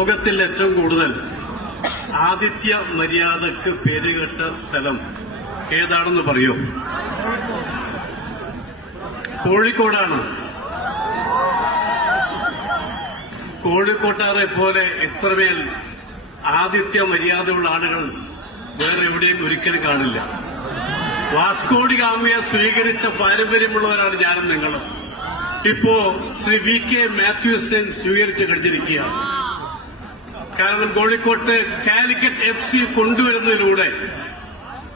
ലോകത്തിൽ ഏറ്റവും കൂടുതൽ ആതിഥ്യ മര്യാദക്ക് പേരുകേട്ട സ്ഥലം ഏതാണെന്ന് പറയൂ? കോഴിക്കോടാണ്. കോഴിക്കോട്ടാറെ പോലെ എത്രമേൽ ആതിഥ്യ മര്യാദയുള്ള ആളുകൾ വേറെ എവിടെയും ഒരിക്കലും കാണില്ല. വാസ്കോഡി ഗാമയെ സ്വീകരിച്ച പാരമ്പര്യമുള്ളവരാണ് ഞാനും നിങ്ങളും. ഇപ്പോ ശ്രീ വി കെ മാത്യൂസിനെ സ്വീകരിച്ച് കഴിഞ്ഞിരിക്കുകയാണ്. കാരണം കോഴിക്കോട്ട് കാലിക്കറ്റ് FC കൊണ്ടുവരുന്നതിലൂടെ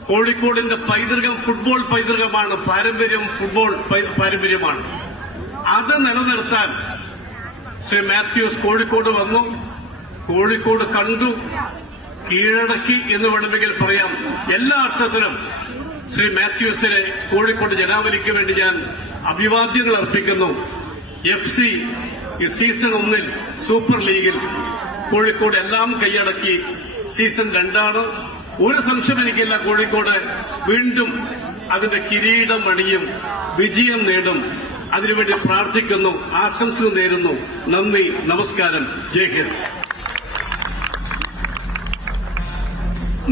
കോഴിക്കോടിന്റെ പൈതൃകം ഫുട്ബോൾ പൈതൃകമാണ്, പാരമ്പര്യം ഫുട്ബോൾ പാരമ്പര്യമാണ്. അത് നിലനിർത്താൻ ശ്രീ മാത്യൂസ് കോഴിക്കോട് വന്നു, കോഴിക്കോട് കണ്ടു, കീഴടക്കി എന്ന് വേണമെങ്കിൽ പറയാം. എല്ലാ അർത്ഥത്തിലും ശ്രീ മാത്യൂസിനെ കോഴിക്കോട് ജനാവലിക്ക് വേണ്ടി ഞാൻ അഭിവാദ്യങ്ങൾ അർപ്പിക്കുന്നു. FC സീസൺ 1 സൂപ്പർ ലീഗിൽ കോഴിക്കോട് എല്ലാം കൈയടക്കി. സീസൺ 2 ഒരു സംശയം എനിക്കില്ല, കോഴിക്കോട് വീണ്ടും അതിന്റെ കിരീടം അണിയും, വിജയം നേടും. അതിനുവേണ്ടി പ്രാർത്ഥിക്കുന്നു, ആശംസകൾ നേരുന്നു. നന്ദി, നമസ്കാരം, ജയ് ഹിന്ദ്.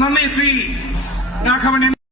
നന്ദി ശ്രീ രാഘവൻ.